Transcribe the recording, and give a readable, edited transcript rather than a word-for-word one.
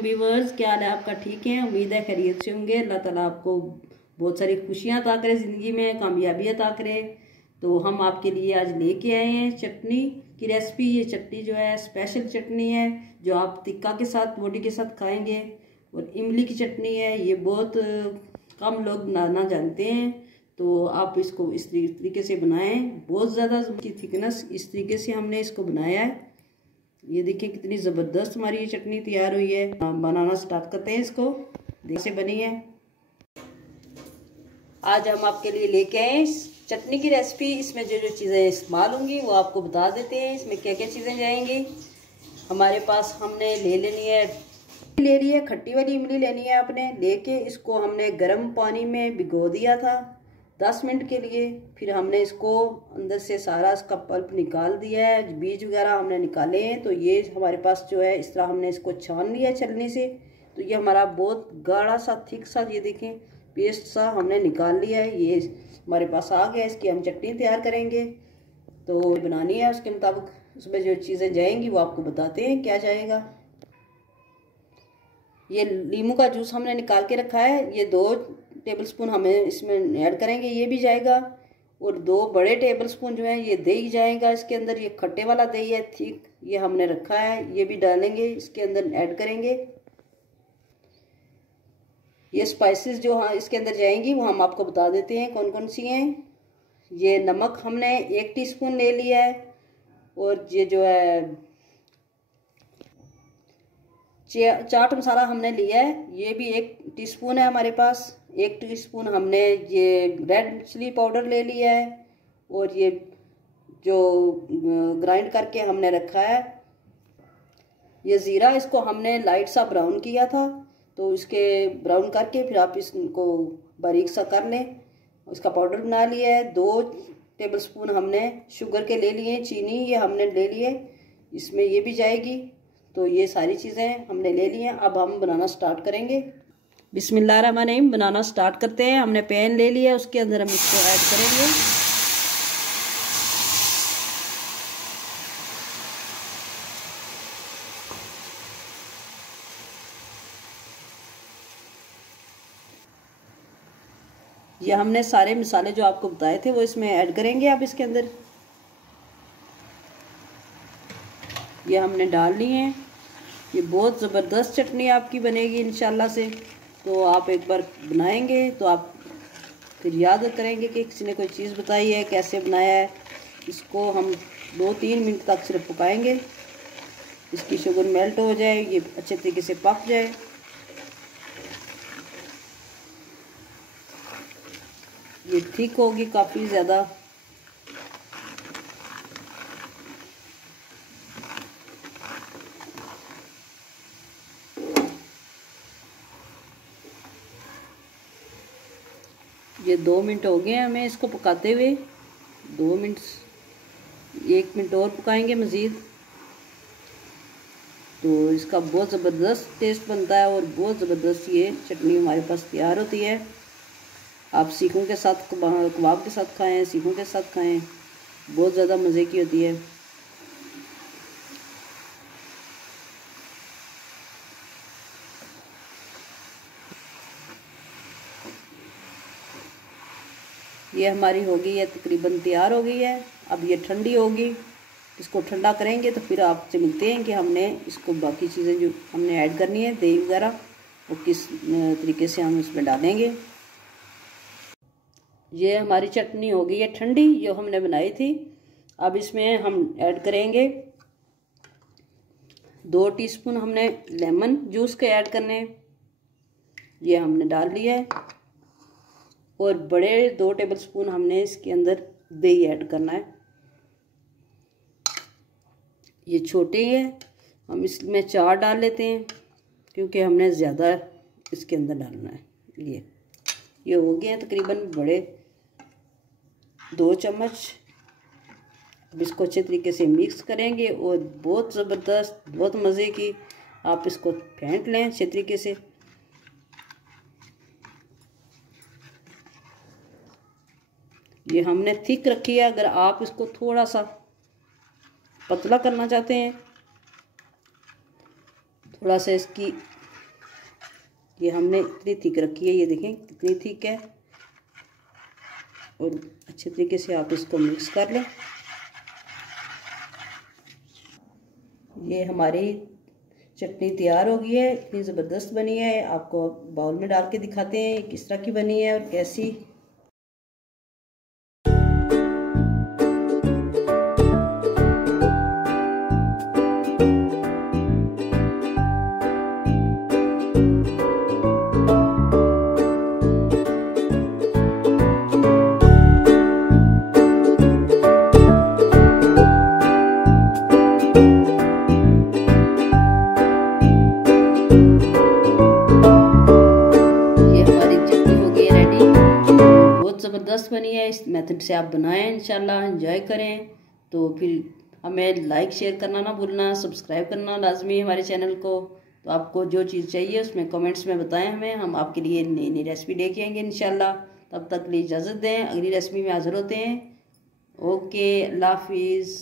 Viewers, क्या हाल है आपका? ठीक है, उम्मीद है खैरियत से होंगे। अल्लाह ताला आपको बहुत सारी खुशियां अता करे, ज़िंदगी में कामयाबी अता करे। तो हम आपके लिए आज लेके आए हैं चटनी की रेसिपी। ये चटनी जो है स्पेशल चटनी है, जो आप टिक्का के साथ, रोटी के साथ खाएंगे। और इमली की चटनी है, ये बहुत कम लोग ना जानते हैं। तो आप इसको इस तरीके से बनाएं। बहुत ज़्यादा की थिकनेस इस तरीके से हमने इसको बनाया है। ये देखिए कितनी ज़बरदस्त हमारी ये चटनी तैयार हुई है। बनाना स्टार्ट करते हैं इसको। कैसे बनी है आज हम आपके लिए लेके आए इस चटनी की रेसिपी। इसमें जो जो चीज़ें इस्तेमाल होंगी वो आपको बता देते हैं। इसमें क्या क्या चीज़ें जाएंगी। हमारे पास हमने ले ली है खट्टी वाली इमली लेनी है आपने। लेके इसको हमने गर्म पानी में भिगो दिया था 10 मिनट के लिए। फिर हमने इसको अंदर से सारा इसका पल्प निकाल दिया है, बीज वगैरह हमने निकाले हैं। तो ये हमारे पास जो है इस तरह हमने इसको छान लिया छलनी से। तो ये हमारा बहुत गाढ़ा सा थिक सा, ये देखें पेस्ट सा हमने निकाल लिया है। ये हमारे पास आ गया। इसकी हम चटनी तैयार करेंगे। तो बनानी है उसके मुताबिक उसमें जो चीज़ें जाएंगी वो आपको बताते हैं क्या जाएगा। ये नींबू का जूस हमने निकाल के रखा है, ये 2 टेबलस्पून हमें इसमें ऐड करेंगे, ये भी जाएगा। और 2 बड़े टेबलस्पून जो है ये दही जाएगा इसके अंदर। ये खट्टे वाला दही है ठीक, ये हमने रखा है, ये भी डालेंगे इसके अंदर ऐड करेंगे। ये स्पाइसेस जो हाँ इसके अंदर जाएंगी वो हम आपको बता देते हैं कौन कौन सी हैं। ये नमक हमने 1 टीस्पून ले लिया है। और ये जो है चाट मसाला हमने लिया है, ये भी 1 टीस्पून है हमारे पास। 1 टीस्पून हमने ये रेड चिली पाउडर ले लिया है। और ये जो ग्राइंड करके हमने रखा है ये ज़ीरा, इसको हमने लाइट सा ब्राउन किया था। तो इसके ब्राउन करके फिर आप इसको बारीक सा कर लें। इसका पाउडर बना लिया है। 2 टेबलस्पून हमने शुगर के ले लिए, चीनी ये हमने ले लिए, इसमें ये भी जाएगी। तो ये सारी चीज़ें हमने ले ली हैं। अब हम बनाना स्टार्ट करेंगे। बिस्मिल्लाहिर्रहमानिर्रहीम, बनाना स्टार्ट करते हैं। हमने पैन ले लिया, उसके अंदर हम इसको ऐड करेंगे। ये हमने सारे मसाले जो आपको बताए थे वो इसमें ऐड करेंगे। अब इसके अंदर ये हमने डाल ली है। ये बहुत ज़बरदस्त चटनी आपकी बनेगी इंशाल्लाह से। तो आप एक बार बनाएंगे तो आप फिर याद करेंगे कि किसी ने कोई चीज़ बताई है, कैसे बनाया है। इसको हम 2-3 मिनट तक सिर्फ पकाएंगे। इसकी शुगर मेल्ट हो जाए, ये अच्छे तरीके से पक जाए। ये ठीक होगी काफ़ी ज़्यादा। ये 2 मिनट हो गए हमें इसको पकाते हुए। 2 मिनट, 1 मिनट और पकाएंगे मज़ीद। तो इसका बहुत ज़बरदस्त टेस्ट बनता है और बहुत ज़बरदस्त ये चटनी हमारे पास तैयार होती है। आप सीखों के साथ, कबाब के साथ खाएं, सीखों के साथ खाएं, बहुत ज़्यादा मज़े की होती है। ये हमारी हो गई है, तकरीबन तैयार हो गई है। अब ये ठंडी होगी, इसको ठंडा करेंगे तो फिर आपसे मिलते हैं कि हमने इसको बाकी चीज़ें जो हमने ऐड करनी है, दही वगैरह, वो किस तरीके से हम इसमें डालेंगे। ये हमारी चटनी हो गई है ठंडी, जो हमने बनाई थी। अब इसमें हम ऐड करेंगे 2 टीस्पून हमने लेमन जूस के ऐड करने हैं, ये हमने डाल लिया है। और बड़े 2 टेबलस्पून हमने इसके अंदर दही ऐड करना है। ये छोटे हैं, हम इसमें 4 डाल लेते हैं क्योंकि हमने ज़्यादा इसके अंदर डालना है। ये हो गए हैं तकरीबन बड़े 2 चम्मच। अब इसको अच्छे तरीके से मिक्स करेंगे और बहुत ज़बरदस्त, बहुत मज़े की आप इसको फेंट लें अच्छे तरीके से। ये हमने थिक रखी है। अगर आप इसको थोड़ा सा पतला करना चाहते हैं, थोड़ा सा इसकी ये हमने इतनी थिक रखी है, ये देखें कितनी थिक है। और अच्छे तरीके से आप इसको मिक्स कर लें। ये हमारी चटनी तैयार हो गई है, इतनी ज़बरदस्त बनी है। आपको बाउल में डाल के दिखाते हैं किस तरह की बनी है और कैसी। ज़बरदस्त बनी है। इस मेथड से आप बनाएं, इंशाल्लाह एंजॉय करें। तो फिर हमें लाइक शेयर करना ना भूलना, सब्सक्राइब करना लाजमी है हमारे चैनल को। तो आपको जो चीज़ चाहिए उसमें कमेंट्स में बताएं हमें, हम आपके लिए नई नई रेसिपी लेके आएंगे इंशाल्लाह। तब तक के लिए इजाज़त दें, अगली रेसिपी में हाज़िर होते हैं। ओके, अल्लाह हाफिज़।